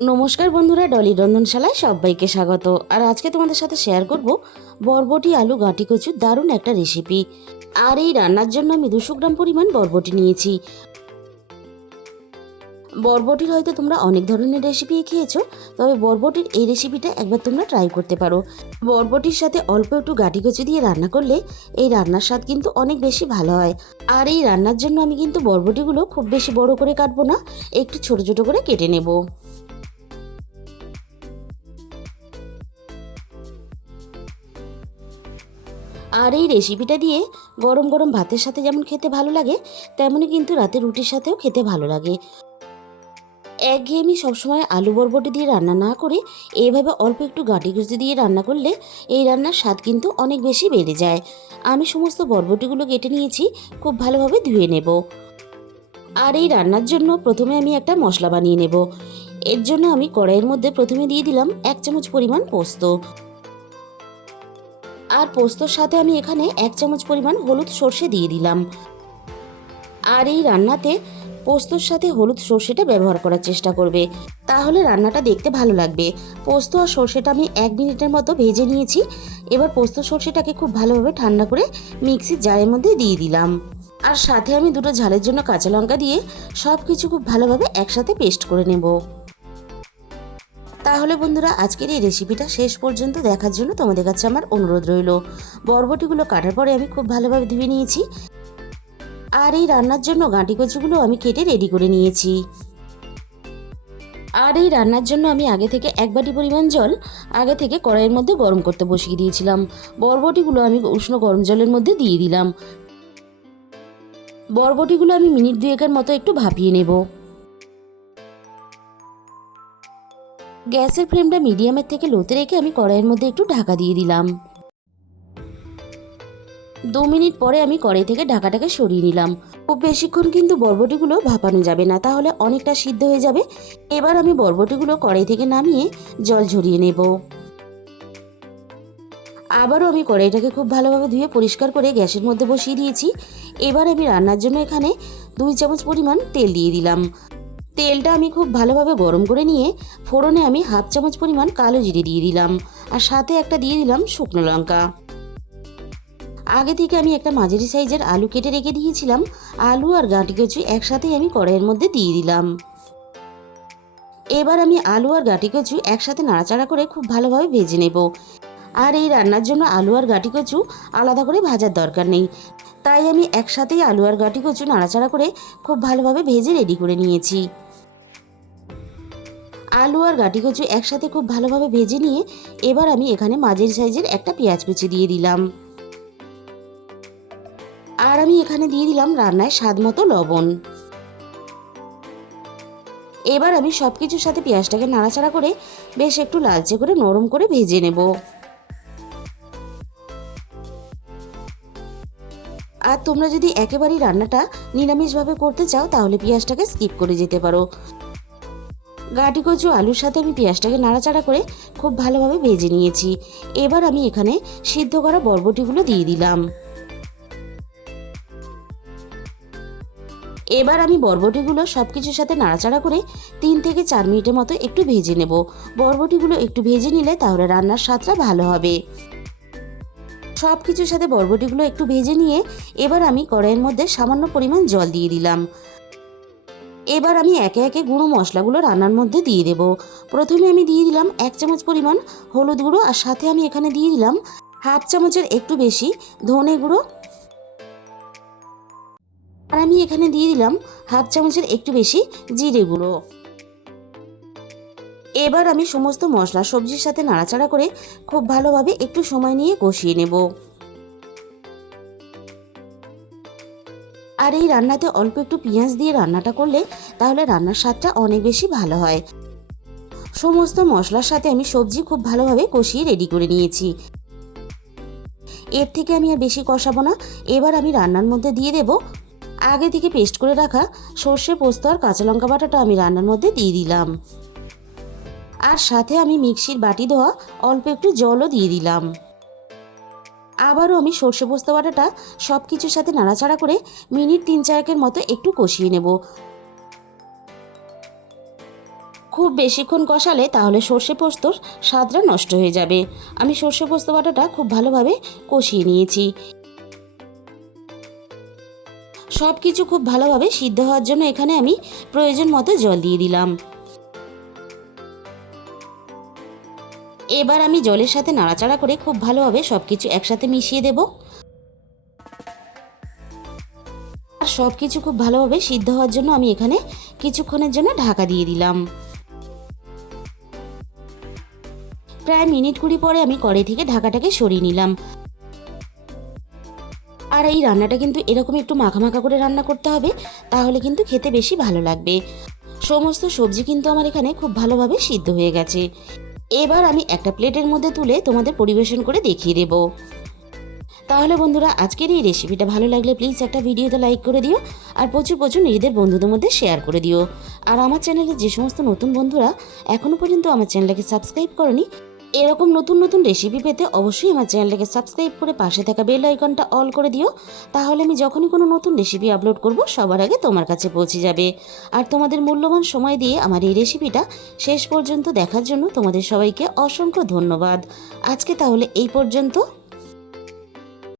নমস্কার বন্ধুরা, ডলি রন্ধনশালায় সবাইকে স্বাগত। আর আজকে তোমাদের সাথে শেয়ার করব বরবটি আলু গাঁটি কচুর দারুণ একটা রেসিপি। আর এই রান্নার জন্য আমি 200 গ্রাম পরিমাণ বরবটি নিয়েছি। বরবটির হয়তো তোমরা অনেক ধরনের রেসিপি খেয়েছো, তবে বরবটির এই রেসিপিটা একবার তোমরা ট্রাই করতে পারো। বরবটির সাথে অল্প একটু গাঁটি কচু দিয়ে রান্না করলে এই রান্নার স্বাদ কিন্তু অনেক বেশি ভালো হয়। আর এই রান্নার জন্য আমি কিন্তু বরবটিগুলো খুব বেশি বড় করে কাটবো না, একটু ছোট ছোট করে কেটে নেব। আর এই রেসিপিটা দিয়ে গরম গরম ভাতের সাথে যেমন খেতে ভালো লাগে, তেমনই কিন্তু রাতে রুটির সাথেও খেতে ভালো লাগে। একঘেয়েমি সবসময় আলু বরবটি দিয়ে রান্না না করে এইভাবে অল্প একটু গাঁটি কচু দিয়ে রান্না করলে এই রান্নার স্বাদ কিন্তু অনেক বেশি বেড়ে যায়। আমি সমস্ত বরবটিগুলো কেটে নিয়েছি, খুব ভালোভাবে ধুয়ে নেব। আর এই রান্নার জন্য প্রথমে আমি একটা মশলা বানিয়ে নেব। এর জন্য আমি কড়াইয়ের মধ্যে প্রথমে দিয়ে দিলাম 1 চামচ পরিমাণ পোস্ত। আর পোস্তর সাথে আমি এখানে 1 চামচ পরিমাণ হলুদ সর্ষে দিয়ে দিলাম। আর এই রান্নাতে পোস্তর সাথে হলুদ সর্ষেটা ব্যবহার করার চেষ্টা করবে, তাহলে রান্নাটা দেখতে ভালো লাগবে। পোস্ত আর সর্ষেটা আমি 1 মিনিটের মতো ভেজে নিয়েছি। এবার পোস্ত সর্ষেটাকে খুব ভালোভাবে ঠান্ডা করে মিক্সির জারের মধ্যে দিয়ে দিলাম। আর সাথে আমি 2টো ঝালের জন্য কাঁচা লঙ্কা দিয়ে সব কিছু খুব ভালোভাবে একসাথে পেস্ট করে নেব। তাহলে বন্ধুরা, আজকের এই রেসিপিটা শেষ পর্যন্ত দেখার জন্য তোমাদের কাছে আমার অনুরোধ রইল। বরবটিগুলো কাটার পরে আমি খুব ভালোভাবে ধুয়ে নিয়েছি। আর এই রান্নার জন্য গাঁটি কচুগুলো আমি কেটে রেডি করে নিয়েছি। আর এই রান্নার জন্য আমি আগে থেকে 1 বাটি পরিমাণ জল আগে থেকে কড়াইয়ের মধ্যে গরম করতে বসিয়ে দিয়েছিলাম। বরবটিগুলো আমি উষ্ণ গরম জলের মধ্যে দিয়ে দিলাম। বরবটিগুলো আমি মিনিট 2-এর মতো একটু ভাপিয়ে নেব। গ্যাসের ফ্লেমটা মিডিয়ামের থেকে লোতে রেখে আমি কড়াইয়ের মধ্যে একটু ঢাকা দিয়ে দিলাম। 2 মিনিট পরে আমি কড়াই থেকে ঢাকাটাকে সরিয়ে নিলাম। খুব বেশিক্ষণ কিন্তু বরবটিগুলো ভাপানো যাবে না, তাহলে অনেকটা সিদ্ধ হয়ে যাবে। এবার আমি বরবটিগুলো কড়াই থেকে নামিয়ে জল ঝরিয়ে নেব। আবারও আমি কড়াইটাকে খুব ভালোভাবে ধুয়ে পরিষ্কার করে গ্যাসের মধ্যে বসিয়ে দিয়েছি। এবার আমি রান্নার জন্য এখানে 2 চামচ পরিমাণ তেল দিয়ে দিলাম। তেলটা আমি খুব ভালোভাবে গরম করে নিয়ে ফোড়নে আমি 1/2 চামচ পরিমাণ কালো জিরে দিয়ে দিলাম। আর সাথে একটা দিয়ে দিলাম শুকনো লঙ্কা। আগে থেকে আমি একটা মাঝারি সাইজের আলু কেটে রেখে দিয়েছিলাম। আলু আর গাঁটি কচু একসাথেই আমি কড়াইয়ের মধ্যে দিয়ে দিলাম। এবার আমি আলু আর গাঁটি কচু একসাথে নাড়াচাড়া করে খুব ভালোভাবে ভেজে নেব। আর এই রান্নার জন্য আলু আর গাঁটি কচু আলাদা করে ভাজার দরকার নেই, তাই আমি একসাথেই আলু আর গাঁটি কচু নাড়াচাড়া করে খুব ভালোভাবে ভেজে রেডি করে নিয়েছি। আলু আর গাঁটি কচু একসাথে খুব ভালোভাবে ভেজে নিয়ে এবার আমি এখানে মাঝারি সাইজের একটা পেঁয়াজ কুচি দিয়ে দিলাম। আর আমি এখানে দিয়ে দিলাম রান্নায় স্বাদ মতো লবণ। এবার আমি সব কিছুর সাথে পেঁয়াজটাকে নাড়াচাড়া করে বেশ একটু লালচে করে নরম করে ভেজে নেব। আর তোমরা যদি একেবারেই রান্নাটা নিরামিষভাবে করতে চাও, তাহলে পেঁয়াজটাকে স্কিপ করে যেতে পারো। গাঁটি কচু আলুর সাথে আমি পেঁয়াজটাকে নাড়াচাড়া করে খুব ভালোভাবে ভেজে নিয়েছি। এবার আমি এখানে সিদ্ধ করা বরবটিগুলো দিয়ে দিলাম। এবার আমি বরবটিগুলো সব কিছুর সাথে নাড়াচাড়া করে 3 থেকে 4 মিনিটের মতো একটু ভেজে নেব। বরবটিগুলো একটু ভেজে নিলে তাহলে রান্নার স্বাদটা ভালো হবে। সব কিছুর সাথে বরবটিগুলো একটু ভেজে নিয়ে এবার আমি কড়াইয়ের মধ্যে সামান্য পরিমাণ জল দিয়ে দিলাম। এবার আমি একে একে গুঁড়ো মশলাগুলো রান্নার মধ্যে দিয়ে দেব। প্রথমে আমি দিয়ে দিলাম 1 চামচ পরিমাণ হলুদ গুঁড়ো, আর সাথে আমি এখানে দিয়ে দিলাম 1/2 চামচের একটু বেশি ধনে গুঁড়ো। আর আমি এখানে দিয়ে দিলাম 1/2 চামচের একটু বেশি জিরে গুঁড়ো। এবার আমি সমস্ত মশলা সবজির সাথে নাড়াচাড়া করে খুব ভালোভাবে একটু সময় নিয়ে কষিয়ে নেব। আর এই রান্নাতে অল্প একটু পেঁয়াজ দিয়ে রান্নাটা করলে তাহলে রান্নার স্বাদটা অনেক বেশি ভালো হয়। সমস্ত মশলার সাথে আমি সবজি খুব ভালোভাবে কষিয়ে রেডি করে নিয়েছি। এর থেকে আমি আর বেশি কষাবো না। এবার আমি রান্নার মধ্যে দিয়ে দেব আগে থেকে পেস্ট করে রাখা সর্ষে, পোস্ত আর কাঁচা লঙ্কা বাটাটা আমি রান্নার মধ্যে দিয়ে দিলাম। আর সাথে আমি মিক্সির বাটি ধোয়া অল্প একটু জলও দিয়ে দিলাম। আবারও আমি সর্ষে পোস্ত বাটাটা সব কিছুর সাথে নাড়াচাড়া করে মিনিট 3-4 মতো একটু কষিয়ে নেব। খুব বেশিক্ষণ কষালে তাহলে সর্ষে পোস্তর স্বাদটা নষ্ট হয়ে যাবে। আমি সর্ষে পোস্ত বাটাটা খুব ভালোভাবে কষিয়ে নিয়েছি। সব কিছু খুব ভালোভাবে সিদ্ধ হওয়ার জন্য এখানে আমি প্রয়োজন মতো জল দিয়ে দিলাম। এবার আমি জলের সাথে নাড়াচাড়া করে খুব ভালোভাবে সব কিছু একসাথে মিশিয়ে দেব। আর সব কিছু খুব ভালোভাবে সিদ্ধ হওয়ার জন্য আমি এখানে কিছুক্ষণের জন্য ঢাকা দিয়ে দিলাম। প্রায় মিনিট 20 পরে আমি কড়াই থেকে ঢাকাটাকে সরিয়ে নিলাম। আর এই রান্নাটা কিন্তু এরকম একটু মাখা মাখা করে রান্না করতে হবে, তাহলে কিন্তু খেতে বেশি ভালো লাগবে। সমস্ত সবজি কিন্তু আমার এখানে খুব ভালোভাবে সিদ্ধ হয়ে গেছে। এবার আমি একটা প্লেটের মধ্যে তুলে তোমাদের পরিবেশন করে দেখিয়ে দেব। তাহলে বন্ধুরা, আজকের এই রেসিপিটা ভালো লাগলে প্লিজ একটা ভিডিওতে লাইক করে দিও, আর প্রচুর প্রচুর নিজেদের বন্ধুদের মধ্যে শেয়ার করে দিও। আর আমার চ্যানেলে যে সমস্ত নতুন বন্ধুরা এখনও পর্যন্ত আমার চ্যানেলটাকে সাবস্ক্রাইব করনি, এরকম নতুন নতুন রেসিপি পেতে অবশ্যই আমার চ্যানেলটাকে সাবস্ক্রাইব করে পাশে থাকা বেল আইকনটা অল করে দিও। তাহলে আমি যখনই কোনো নতুন রেসিপি আপলোড করব সবার আগে তোমার কাছে পৌঁছে যাবে। আর তোমাদের মূল্যবান সময় দিয়ে আমার এই রেসিপিটা শেষ পর্যন্ত দেখার জন্য তোমাদের সবাইকে অসংখ্য ধন্যবাদ। আজকে তাহলে এই পর্যন্ত।